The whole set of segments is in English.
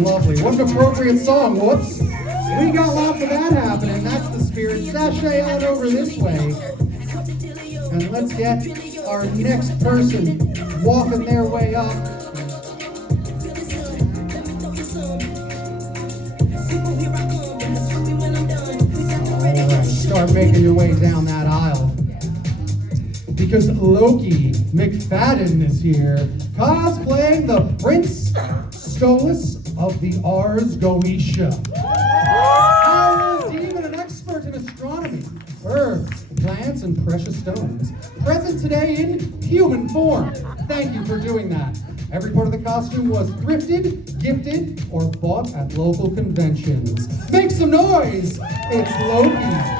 lovely. What an appropriate song, whoops. We got lots of that happening. That's the spirit. Sashay on over this way. And let's get our next person walking their way up. Alright, start making your way down that aisle. Because Loki McFadden is here, cosplaying the Prince Stolas of the Ars Goetia. Our demon, an expert in astronomy, herbs, plants, and precious stones. Present today in human form. Thank you for doing that. Every part of the costume was thrifted, gifted, or bought at local conventions. Make some noise! It's Loki.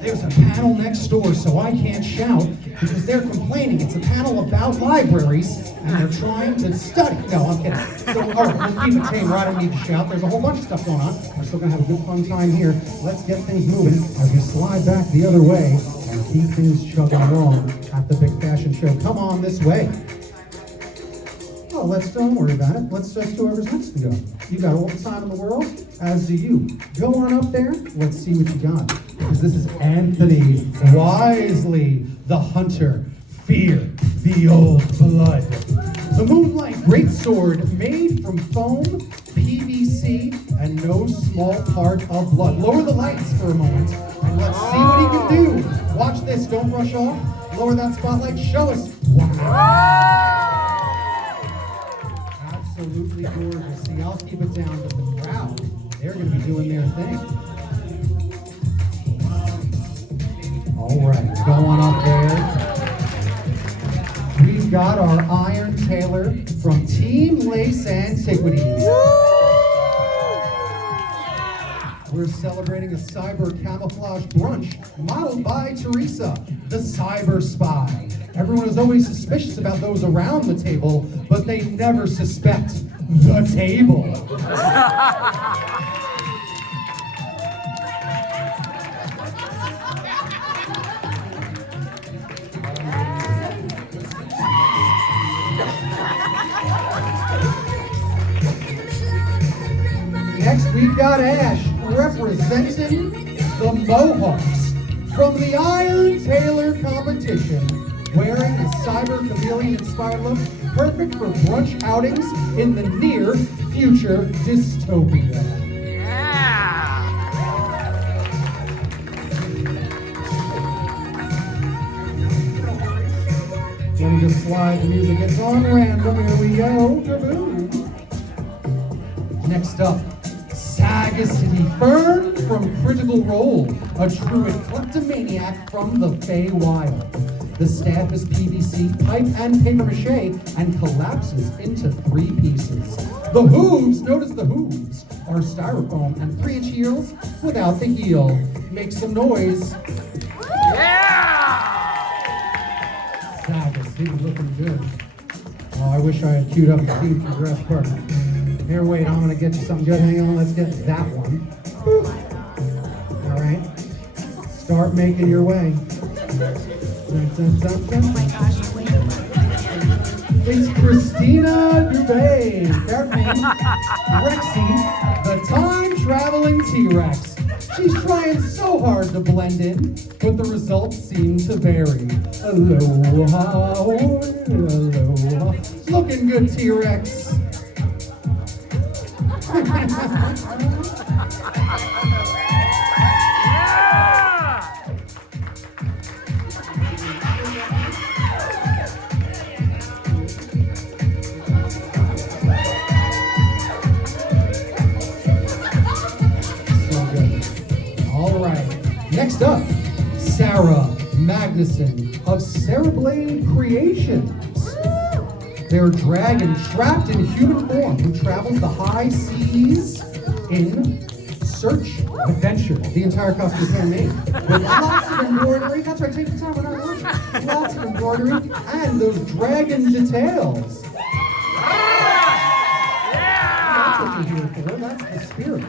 There's a panel next door, so I can't shout because they're complaining. It's a panel about libraries, and they're trying to study. No, I'm kidding. So, all right, we'll keep it tame. I don't need to shout. There's a whole bunch of stuff going on. We're still going to have a good fun time here. Let's get things moving as we slide back the other way and keep things chugging along at the big fashion show. Come on this way. Oh, don't worry about it. Let's just whoever's next to go. You got all the time in the world, as do you. Go on up there. Let's see what you got. Because this is Anthony Wisely, the hunter. Fear the old blood. The Moonlight Greatsword, made from foam, PVC, and no small part of blood. Lower the lights for a moment, and let's see what he can do. Watch this. Don't rush off. Lower that spotlight. Show us. Wow. Absolutely gorgeous. See, I'll keep it down, but the crowd, they're going to be doing their thing. All right, go on up there. We've got our Iron Tailor from Team Lace Antiquities. We're celebrating a cyber camouflage brunch modeled by Teresa, the cyber spy. Everyone is always suspicious about those around the table, but they never suspect the table. Next, we've got Ash representing the Mohawks from the Iron Tailor competition, wearing a cyber chameleon-inspired look, perfect for brunch outings in the near future dystopia. Let me just slide the music. It's on random. Here we go. Kaboom. Next up, Sagacity Fern from Critical Role, a druid kleptomaniac from the Feywild. The staff is PVC, pipe, and paper mache, and collapses into 3 pieces. The hooves, notice the hooves, are styrofoam and 3-inch heels without the heel. Make some noise. Yeah! Sagacity looking good. Oh, I wish I had queued up the Team Dress part. Here, wait, I'm gonna get you something good. Hang on, let's get that one. Whew. All right, start making your way. Dun, dun, dun, dun. Oh my gosh, wait. It's Christina Dubé, Rexy, the time-traveling T-Rex. She's trying so hard to blend in, but the results seem to vary. Aloha, aloha. Looking good, T-Rex. Next up, Sarah Magnuson of Cereblade Creations. They're a dragon trapped in human form who travels the high seas in search of adventure. The entire costume is handmade with lots of embroidery. That's right, take the time, we're not rushing. Lots of embroidery and those dragon details. That's what you're here for. That's the spirit.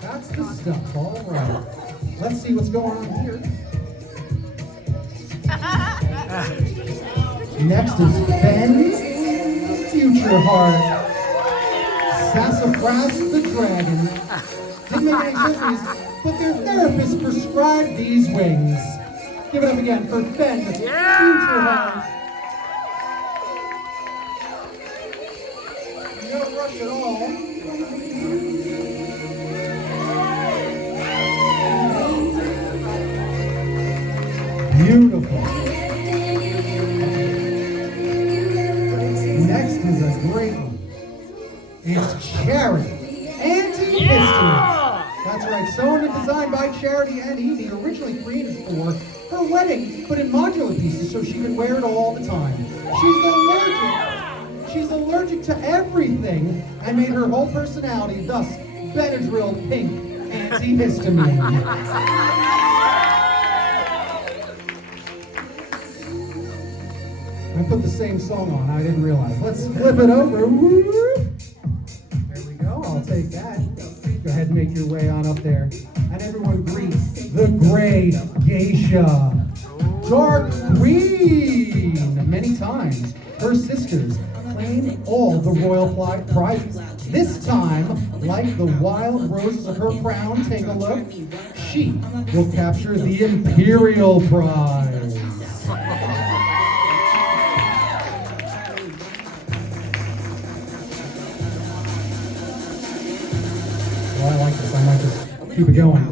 That's the stuff. All right. let's see what's going on here. Next is Ben's Future Heart. Sassafras the Dragon. Didn't make any surgeries, but their therapist prescribed these wings. Give it up again for Ben, the Future Heart. No rush at all. Beautiful. Next is a great one. It's Charity. Anti-history. That's right, sewn and designed by Charity and Evie, originally created for her wedding, but in modular pieces so she can wear it all the time. She's allergic to everything and made her whole personality, thus Benadryl Pink Antihistamine. I put the same song on, I didn't realize. Let's flip it over. There we go, I'll take that. Go ahead and make your way on up there. And everyone greet the Gray Geisha. Dark Queen. Many times, her sisters claim all the royal prizes. This time, like the wild roses of her crown, take a look. She will capture the Imperial Prize. I like this. I might just keep it going.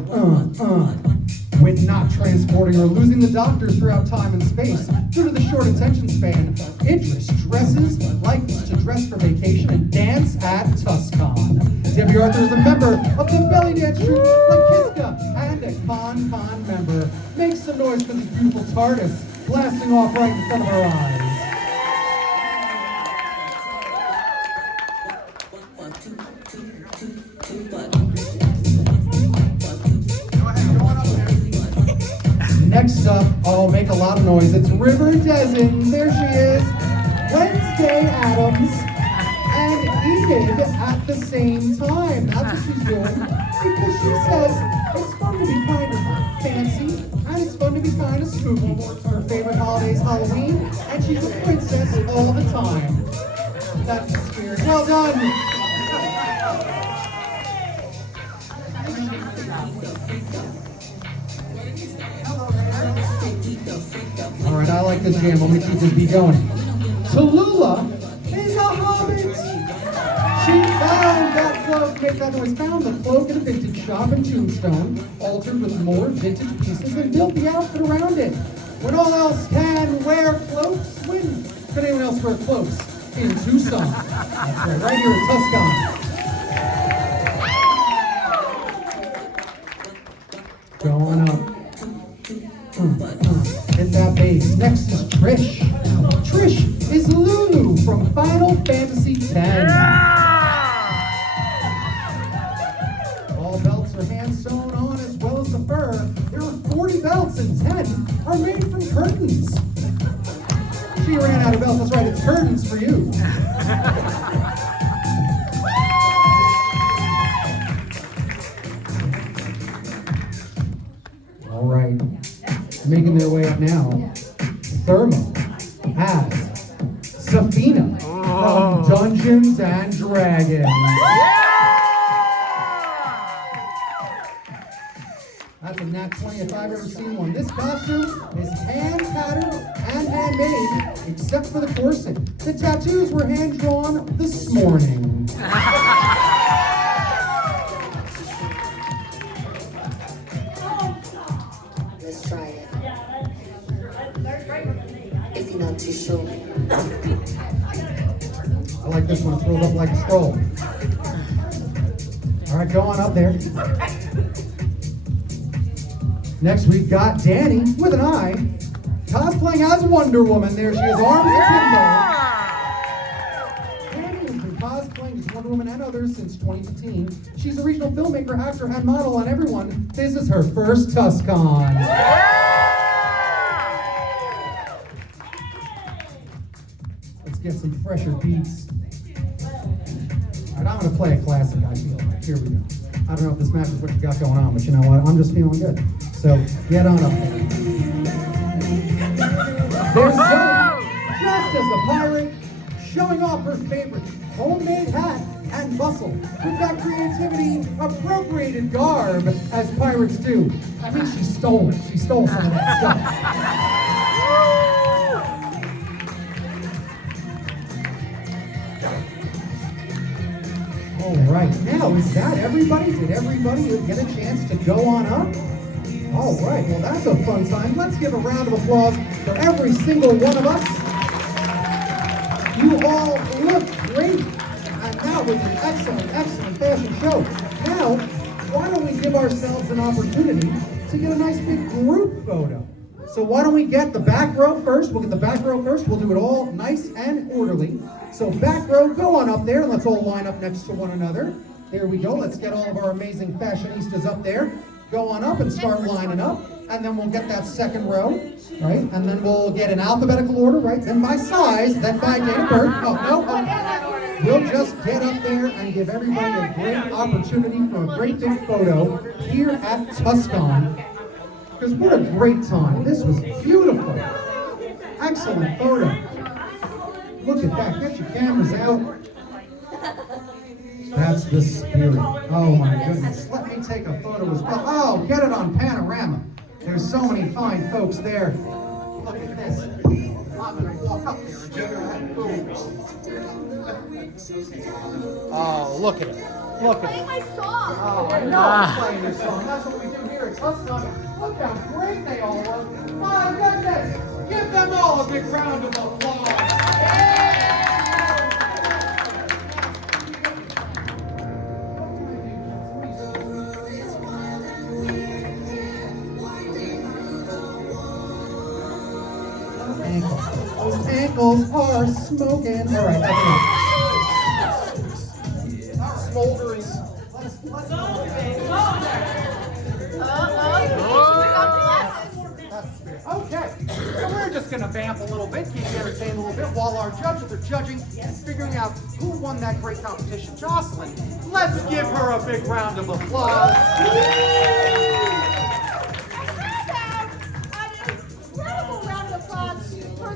With not transporting or losing the doctors throughout time and space due to the short attention span, Idris dresses like to dress for vacation and dance at TusCon. Debbie Arthur is a member of the belly dance troupe like Kiska and a Con member. Make some noise for this beautiful TARDIS blasting off right in front of our eyes. Next up, oh, make a lot of noise. It's River Desin. There she is. Wednesday Addams and Enid at the same time. That's what she's doing. Because she says it's fun to be kind of fancy and it's fun to be kind of spooky. Her favorite holiday is Halloween and she's a princess all the time. That's the spirit. Well done. All right, I like this jam. Let me keep this beat going. Tallulah is a hobbit. She found that cloak, make that noise, found the cloak in a vintage shop in Tombstone, altered with more vintage pieces and built the outfit around it. When all else can wear cloaks, when can anyone else wear cloaks? In Tucson. That's right here at TusCon. Going up. Hit that bass. Next is Trish. Trish is Lulu from Final Fantasy X. All belts are hand sewn on as well as the fur. There are 40 belts and 10 are made from curtains. She ran out of belts. That's right, it's curtains for you. All right. Making their way up now, Thermo as Safina from Dungeons and Dragons. That's a nat 20 if I've ever seen one. This costume is hand-patterned and handmade, except for the corset. The tattoos were hand-drawn this morning. Let's try it. If you're not too sure. I like this one. It's rolled up like a scroll. All right, go on up there. Next, we've got Danny with an eye, cosplaying as Wonder Woman. There she is, arms akimbo. Danny has been cosplaying as Wonder Woman and others since 2015. She's a regional filmmaker, actor, and model on everyone. This is her first TusCon. Let's get some fresher beats. All right, I'm going to play a classic, I feel like. Here we go. I don't know if this matches what you got going on, but you know what? I'm just feeling good. So get on up there. There's Zoe, dressed as a pirate, showing off her favorite homemade hat and bustle. With that creativity, appropriated garb, as pirates do. I think she stole it. She stole some of that stuff. All right, now is that everybody? Did everybody get a chance to go on up? All right, well that's a fun time. Let's give a round of applause for every single one of us. You all look great, and that was an excellent, excellent fashion show. Now, why don't we give ourselves an opportunity to get a nice big group photo? So why don't we get the back row first? We'll get the back row first. We'll do it all nice and orderly. So back row, go on up there. Let's all line up next to one another. There we go. Let's get all of our amazing fashionistas up there. Go on up and start lining up. And then we'll get that second row, right? And then we'll get in alphabetical order, right? Then by size, then by date of birth. Oh, no. We'll just get up there and give everybody a great opportunity for a great big photo here at TusCon. Because what a great time. This was beautiful. Excellent photo. Look at that. Get your cameras out. That's the spirit. Oh my goodness. Let me take a photo as well. Oh, get it on panorama. There's so many fine folks there. Look at this. I'm going to walk up there and give her that boom. Oh, look at it. Look at it. Playing my song. Oh, I know I'm playing your song. That's what we do here at TusCon. Look how great they all look. My goodness. Give them all a big round of applause. Those ankles are smoking. All right, that's enough. Smoldering. Okay, so we're just going to vamp a little bit, keep you entertained a little bit while our judges are judging, figuring out who won that great competition. Jocelyn, let's give her a big round of applause.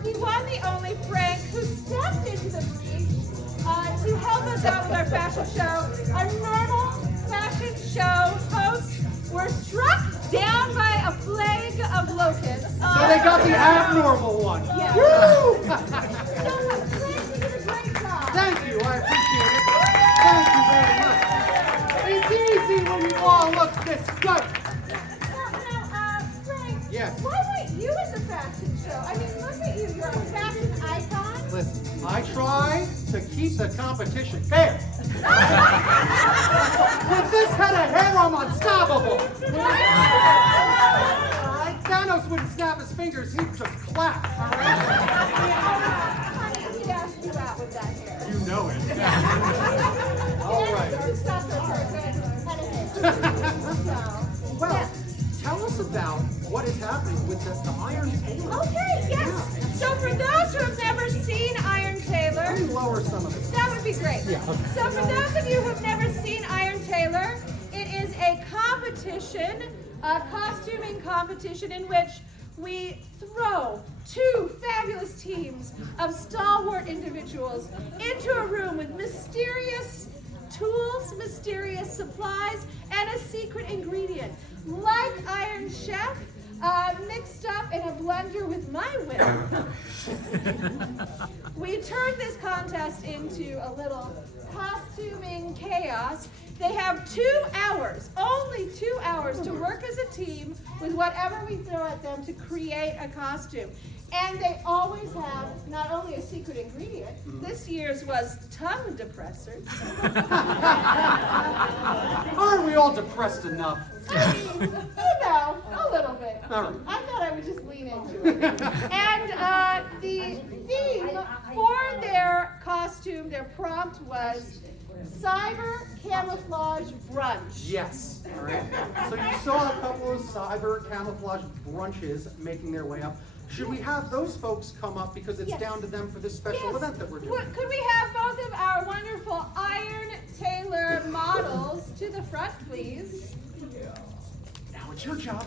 The one, the only Frank, who stepped into the breach to help us out with our fashion show. Our normal fashion show hosts were struck down by a plague of locusts. So they got the abnormal one. Yeah. Woo! So Frank, you did a great job. Thank you, I appreciate it. Thank you very much. It's easy when you all look this good. Frank, Yes. why weren't you in the fashion show? I mean, look at you, you're a fashion icon. Listen, I try to keep the competition fair. With this head of hair, I'm unstoppable. Thanos wouldn't snap his fingers, he'd just clap. Honey, he'd ask you out with that hair. You know it. All right. Well, tell us about what is happening with the Iron Tailor. Okay, yes. So for those who have never seen Iron Tailor, Let me lower some of this. that would be great. Yeah, okay. So for those of you who have never seen Iron Tailor, it is a competition, a costuming competition in which we throw two fabulous teams of stalwart individuals into a room with mysterious tools, mysterious supplies, and a secret ingredient. Like Iron Chef, mixed up in a blender with my whip. We turned this contest into a little costuming chaos. They have 2 hours, only 2 hours, to work as a team with whatever we throw at them to create a costume. And they always have not only a secret ingredient, this year's was tongue depressors. Aren't we all depressed enough? I mean, you know, a little bit. All right. I thought I would just lean into it. And the theme for their costume, their prompt was cyber camouflage brunch. Yes. All right. So you saw a couple of cyber camouflage brunches making their way up. Should we have those folks come up because it's Yes. down to them for this special Yes. event that we're doing? Could we have both of our wonderful Iron Tailor models to the front, please? Now now it's your job.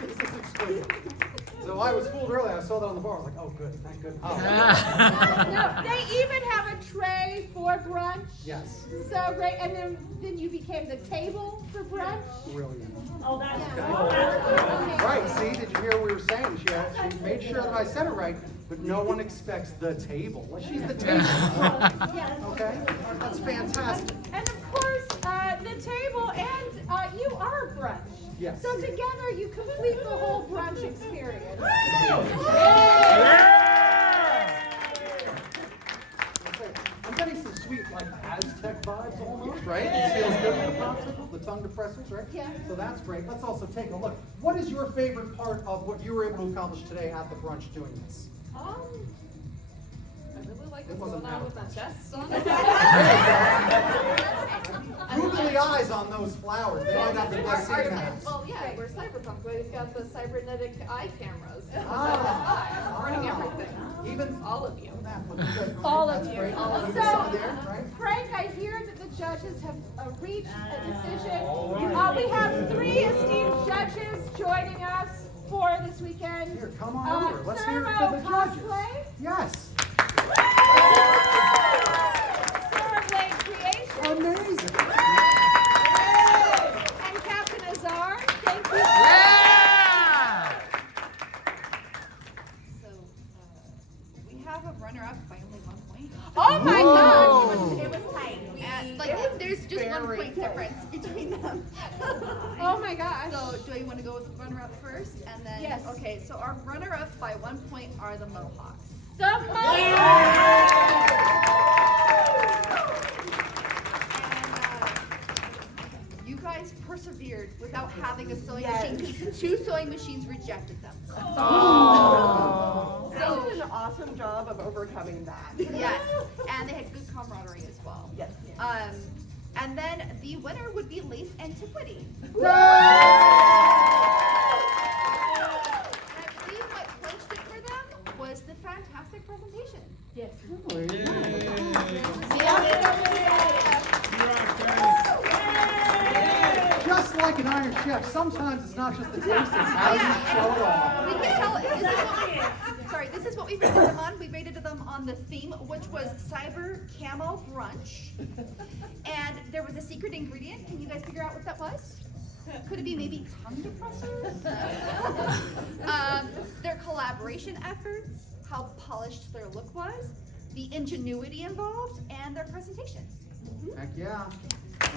This is exquisite. So I was fooled earlier. I saw that on the bar. I was like, oh, good. Thank goodness. Oh. No, they even have a tray for brunch. Yes. So great. And then you became the table for brunch. Brilliant. Oh, that's Right, see, did you hear what we were saying? She made sure that I said it right, but no one expects the table. Well, she's the table. Yes. Okay? That's fantastic. And of course, the table and you are brunch. Yes. So together you complete the whole brunch experience. I'm getting some sweet, like, Aztec vibes almost, right? It feels good with the popsicles, the tongue depressors, right? Yeah. So that's great. Let's also take a look. What is your favorite part of what you were able to accomplish today at the brunch doing this? I really like It what's wasn't going on with that. the chests on Googly eyes on those flowers. They might have the best secret eyes. Well, yeah, we're cyberpunk, but we've got the cybernetic eye cameras. Ah. Running everything. Even All of you. that looks good. All of That's you. great. So, You can see there, right? Frank, I hear that the judges have reached a decision. We have 3 esteemed judges joining us for this weekend. Here, come on over. Let's hear it Thermo for the judges. Cosplay, Yes. Sarah Blade Creations, Amazing. and Captain Azar. Thank you. So, we have a runner-up by only 1 point. Oh my gosh! It was tight. Like, there's just 1 point difference between them. Oh my gosh! So, do you want to go with the runner-up first? And then, Yes. Okay, so our runner-up by 1 point are the Mohawks. The Mohawks. And you guys persevered without having a sewing machine because 2 sewing machines rejected them. Oh. They did an awesome job of overcoming that. Yes, and they had good camaraderie as well. Yes. And then the winner would be Lace Antiquity. And I believe what clinched it for them was the fantastic presentation. Yes. Just like an Iron Chef, sometimes it's not just the taste, it's how you show it off. We can tell. This is what we rated them on. We rated them on the theme, which was Cyber Camo Brunch. And there was a secret ingredient. Can you guys figure out what that was? Could it be maybe tongue depressors? Their collaboration efforts, how polished their look was, the ingenuity involved, and their presentation. Heck yeah.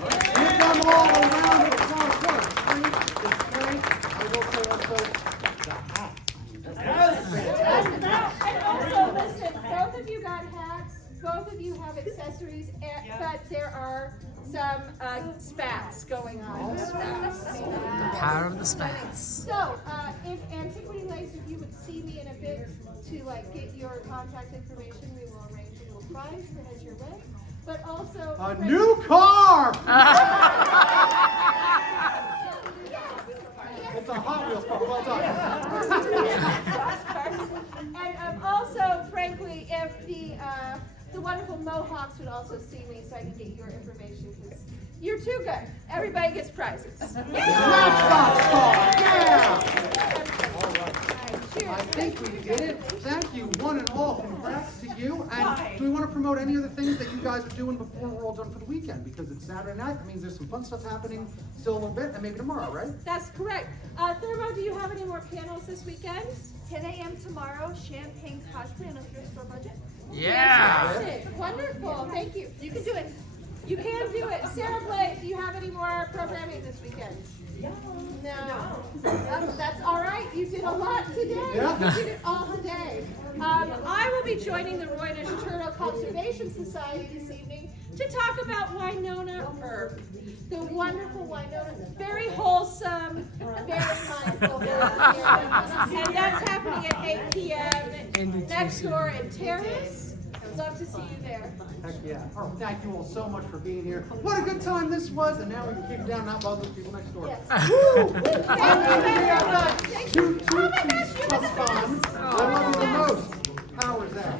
All right. Give them all a round of applause. It's great. I will say also, the hat. And also, listen, both of you got hats, both of you have accessories, but there are some spats going on. The power of the spats. So, if Antiquity Lace, if you would see me in a bit to like get your contact information, we will arrange a little prize that has your way. But also A new car! It's a Hot Wheels car. Well done. And also, frankly, if the wonderful Mohawks would also see me so I can get your information, because you're too good. Everybody gets prizes. Matchbox car! Yeah! Cheers. I think we did it. Thank you, one and all. Congrats to you. And do we want to promote any of the things that you guys are doing before we're all done for the weekend? Because it's Saturday night. That means there's some fun stuff happening still a little bit, and maybe tomorrow, right? That's correct. Thermo, do you have any more panels this weekend? 10 a.m. tomorrow, Champagne Cosplay on a thrift store budget. Yeah. Fantastic. Wonderful. Thank you. You can do it. You can do it. Sarah Blake, do you have any more programming this weekend? No. That's all right. You did a lot today. Yeah. You did it all today. I will be joining the Roynish Turtle Conservation Society this evening to talk about Winona Herb. The wonderful Winona, very wholesome, very mindful. And that's happening at 8 p.m. next door in Terrace. Love to see you there. Heck yeah. Oh, thank you all so much for being here. What a good time this was, and now we can keep it down, not bother those people next door. Yes. Woo! Thank I'm you, going to be everyone. out Thank two you. Oh my gosh, you're the TusCon. best. I love you the most. Powers that.